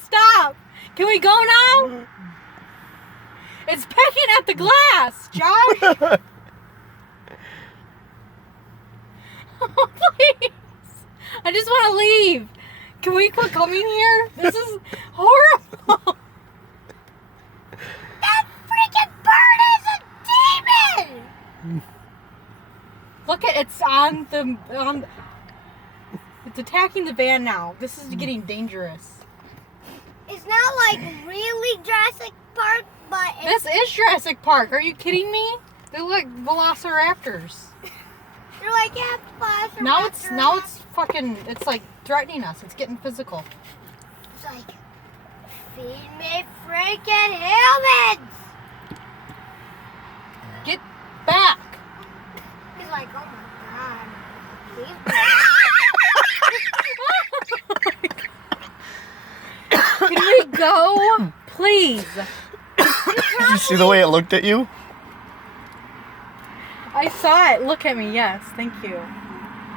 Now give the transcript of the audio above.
Stop. Can we go now? It's pecking at the glass, Josh. Oh, please. I just want to leave. Can we quit coming here? This is horrible. That freaking bird is a demon! Look at it's on the it's attacking the van now. This is getting dangerous. It's not like really Jurassic Park, but it's, This is Jurassic Park. Are you kidding me? They're like velociraptors. they're like, yeah, flies. Now it's fucking, it's like threatening us. It's getting physical. It's like, feed me freaking humans! Get back. He's like, oh my god. Can we go? Please. Did you see the way it looked at you? I saw it. Look at me. Yes. Thank you.